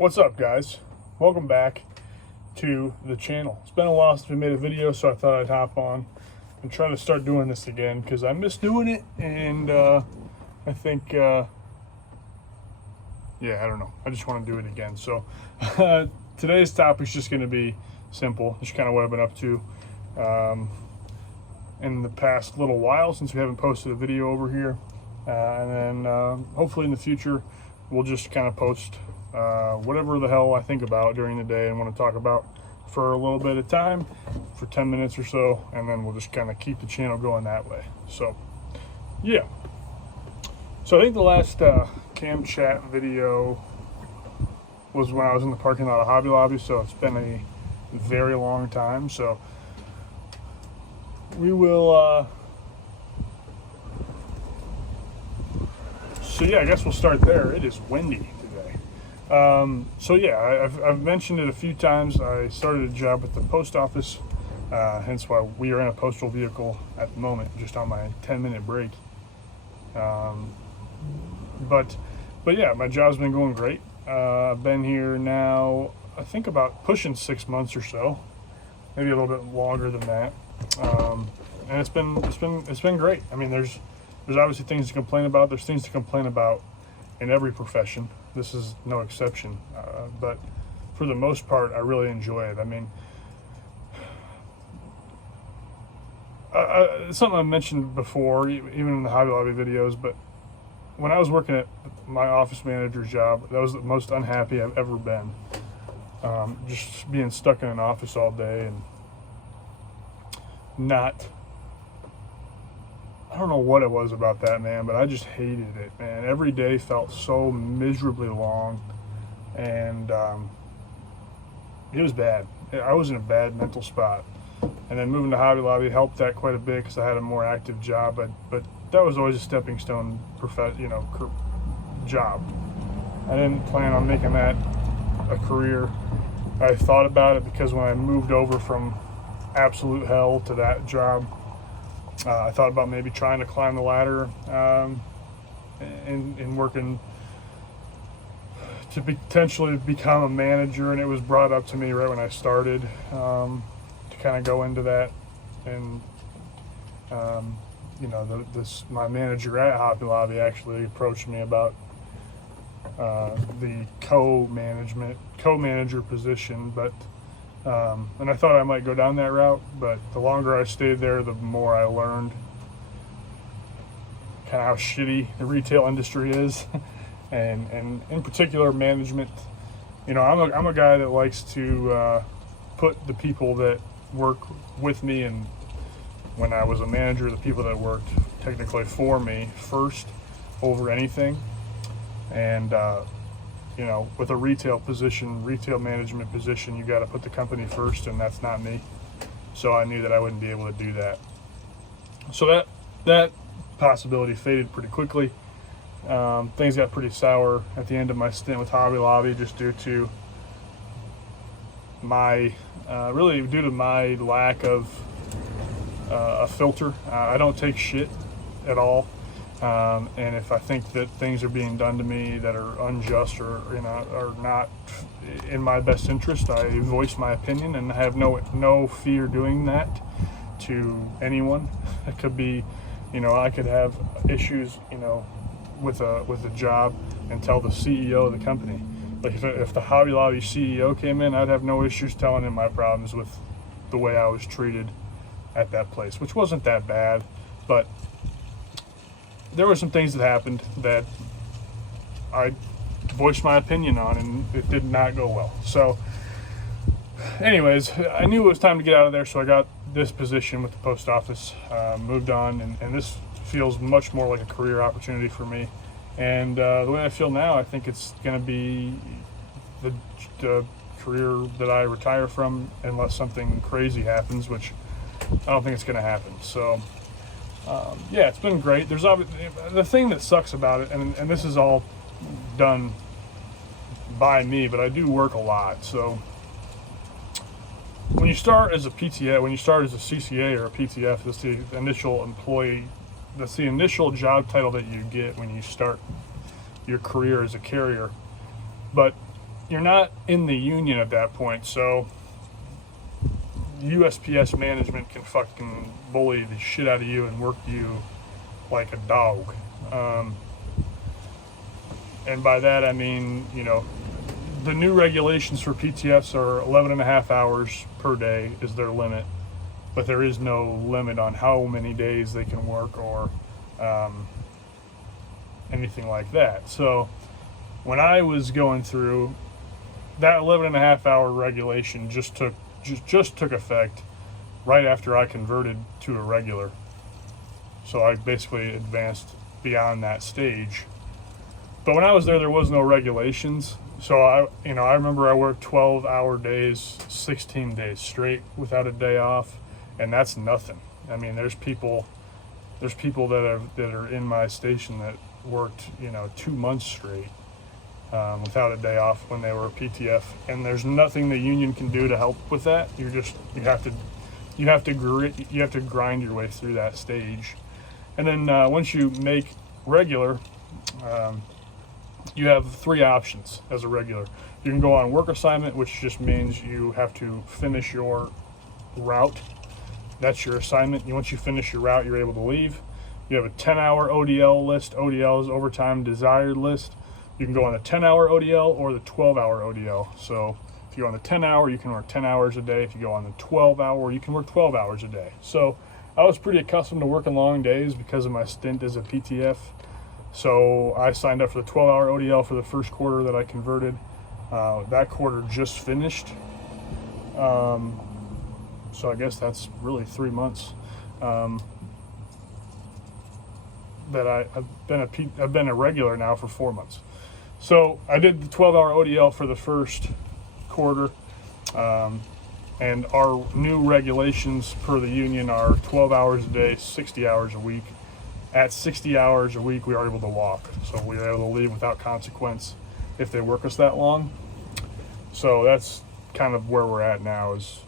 What's up, guys? Welcome back to the channel. It's been a while since we made a video, so I thought I'd hop on and try to start doing this again because I miss doing it, and I think I don't know, I just want to do it again. So today's topic is just going to be simple, just kind of what I've been up to in the past little while since we haven't posted a video over here, and then hopefully in the future we'll just kind of post whatever the hell I think about during the day and want to talk about for a little bit of time, for 10 minutes or so, and then we'll just kind of keep the channel going that way. So yeah, so I think the last cam chat video was when I was in the parking lot of Hobby Lobby, so it's been a very long time. So we will so yeah, I guess we'll start there. It is windy today. So yeah, I've mentioned it a few times. I started a job at the post office, hence why we are in a postal vehicle at the moment, just on my 10-minute break. But yeah, my job's been going great. I've been here now, I think about pushing 6 months or so, maybe a little bit longer than that. And it's been great. I mean, there's obviously things to complain about. There's things to complain about in every profession. This is no exception. But for the most part, I really enjoy it. I mean, it's something I mentioned before, even in the Hobby Lobby videos, but when I was working at my office manager's job, that was the most unhappy I've ever been. Just being stuck in an office all day and not, I don't know what it was about that, man, but I just hated it, man. Every day felt so miserably long, and it was bad. I was in a bad mental spot. And then moving to Hobby Lobby helped that quite a bit because I had a more active job, but that was always a stepping stone job. I didn't plan on making that a career. I thought about it because when I moved over from absolute hell to that job, I thought about maybe trying to climb the ladder and working to potentially become a manager, and it was brought up to me right when I started to kind of go into that. And my manager at Hobby Lobby actually approached me about the co-manager position, but and I thought I might go down that route, but the longer I stayed there, the more I learned kind of how shitty the retail industry is, and in particular management. I'm a guy that likes to put the people that work with me, and when I was a manager, the people that worked technically for me first over anything. And with a retail management position, you got to put the company first, and that's not me. So I knew that I wouldn't be able to do that. So that possibility faded pretty quickly. Things got pretty sour at the end of my stint with Hobby Lobby, just due to my lack of a filter. I don't take shit at all. And if I think that things are being done to me that are unjust or are not in my best interest, I voice my opinion, and I have no fear doing that to anyone. It could be, I could have issues, with a job and tell the CEO of the company. Like if the Hobby Lobby CEO came in, I'd have no issues telling him my problems with the way I was treated at that place, which wasn't that bad, but there were some things that happened that I voiced my opinion on, and it did not go well. So anyways, I knew it was time to get out of there, so I got this position with the post office, moved on, and this feels much more like a career opportunity for me. And the way I feel now, I think it's going to be the career that I retire from, unless something crazy happens, which I don't think it's going to happen. So yeah, it's been great. There's the thing that sucks about it, and this is all done by me, but I do work a lot. So when you start as a PTF, when you start as a CCA or a PTF, that's the initial employee, that's the initial job title that you get when you start your career as a carrier. But you're not in the union at that point, so USPS management can fucking bully the shit out of you and work you like a dog. And by that I mean, you know, the new regulations for PTFs are 11 and a half hours per day is their limit, but there is no limit on how many days they can work or anything like that. So when I was going through, that 11 and a half hour regulation just took effect right after I converted to a regular. So I basically advanced beyond that stage. But when I was there was no regulations. So I remember I worked 12-hour days, 16 days straight without a day off, and that's nothing. I mean, there's people that are in my station that worked, 2 months straight without a day off when they were a PTF, and there's nothing the union can do to help with that. You have to grind your way through that stage, and then once you make regular, you have 3 options as a regular. You can go on work assignment, which just means you have to finish your route. That's your assignment. Once you finish your route, you're able to leave. You have a 10-hour ODL list. ODL is overtime desired list. You can go on the 10-hour ODL or the 12-hour ODL. So if you go on the 10-hour, you can work 10 hours a day. If you go on the 12-hour, you can work 12 hours a day. So I was pretty accustomed to working long days because of my stint as a PTF. So I signed up for the 12-hour ODL for the first quarter that I converted. That quarter just finished. So I guess that's really 3 months that I've been a regular now for 4 months. So I did the 12-hour ODL for the first quarter, and our new regulations per the union are 12 hours a day, 60 hours a week. At 60 hours a week, we are able to walk. So we are able to leave without consequence if they work us that long. So that's kind of where we're at now is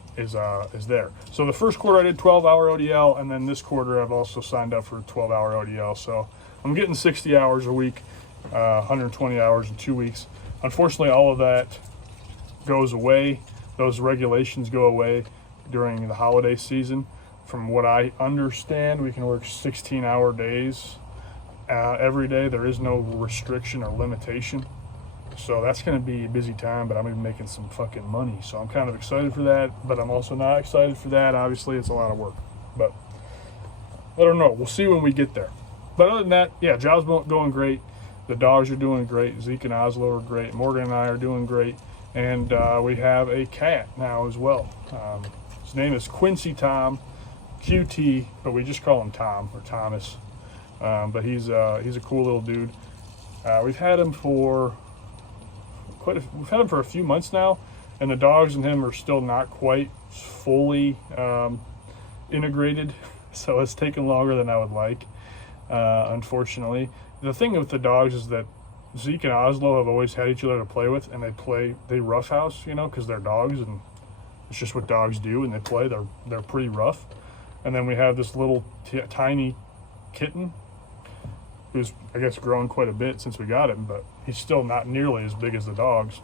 there. So the first quarter I did 12-hour ODL, and then this quarter I've also signed up for a 12-hour ODL. So I'm getting 60 hours a week, 120 hours in 2 weeks. Unfortunately, all of that goes away. Those regulations go away during the holiday season. From what I understand, we can work 16-hour days every day. There is no restriction or limitation. So that's going to be a busy time, but I'm going to be making some fucking money. So I'm kind of excited for that, but I'm also not excited for that. Obviously, it's a lot of work. But I don't know. We'll see when we get there. But other than that, yeah, job's going great. The dogs are doing great. Zeke and Oslo are great. Morgan and I are doing great. And we have a cat now as well. His name is Quincy Tom, QT, but we just call him Tom or Thomas. But he's a cool little dude. We've had him for a few months now, and the dogs and him are still not quite fully integrated, so it's taken longer than I would like, unfortunately. The thing with the dogs is that Zeke and Oslo have always had each other to play with, and they roughhouse, because they're dogs, and it's just what dogs do, and they're pretty rough. And then we have this little tiny kitten who's, I guess, grown quite a bit since we got him, but he's still not nearly as big as the dogs.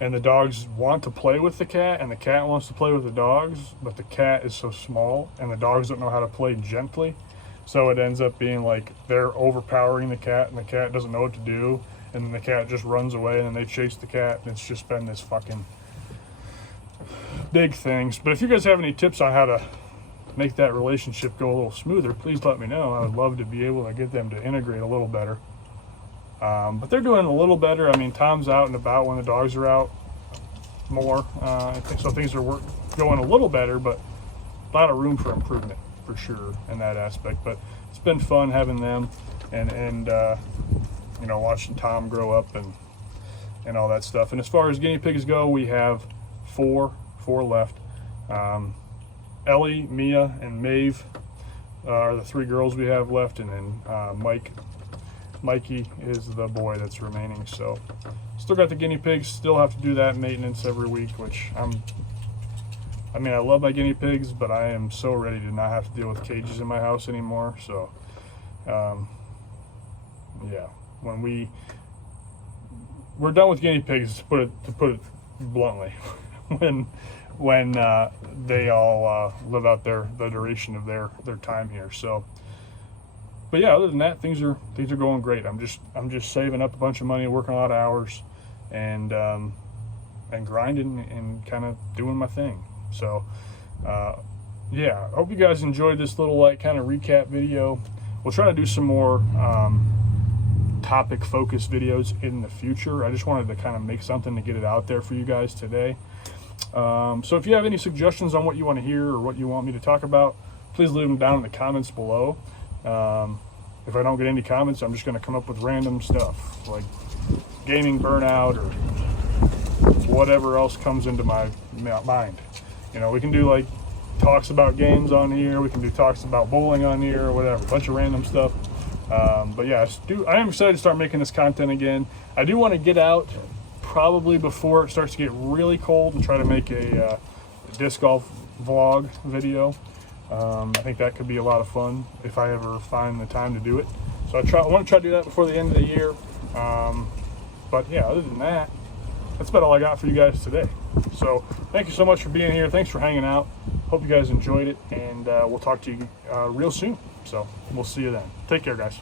And the dogs want to play with the cat, and the cat wants to play with the dogs, but the cat is so small, and the dogs don't know how to play gently. So it ends up being like they're overpowering the cat, and the cat doesn't know what to do, and then the cat just runs away, and then they chase the cat, and it's just been this fucking big things. But if you guys have any tips on how to make that relationship go a little smoother, please let me know. I would love to be able to get them to integrate a little better. But they're doing a little better. I mean, Tom's out and about when the dogs are out more. So things are going a little better, but a lot of room for improvement for sure in that aspect. But it's been fun having them and watching Tom grow up and all that stuff. And as far as guinea pigs go, we have four left. Ellie, Mia, and Maeve are the 3 girls we have left, and then Mikey is the boy that's remaining. So still got the guinea pigs, still have to do that maintenance every week, which I love my guinea pigs, but I am so ready to not have to deal with cages in my house anymore. So yeah, when we're done with guinea pigs, to put it bluntly, when they all live out the duration of their time here. So, but yeah, other than that, things are going great. I'm just saving up a bunch of money, working a lot of hours, and grinding and kind of doing my thing. So yeah, I hope you guys enjoyed this little like kind of recap video. We'll try to do some more topic focused videos in the future. I just wanted to kind of make something to get it out there for you guys today. So if you have any suggestions on what you want to hear or what you want me to talk about, please leave them down in the comments below. If I don't get any comments, I'm just going to come up with random stuff like gaming burnout or whatever else comes into my mind. You know, we can do like talks about games on here, we can do talks about bowling on here, or whatever, a bunch of random stuff. But yeah, I am excited to start making this content again. I do want to get out probably before it starts to get really cold and try to make a disc golf vlog video. I think that could be a lot of fun if I ever find the time to do it. So I want to try to do that before the end of the year. But yeah, other than that, that's about all I got for you guys today. So thank you so much for being here. Thanks for hanging out. Hope you guys enjoyed it, and we'll talk to you real soon. So we'll see you then. Take care, guys.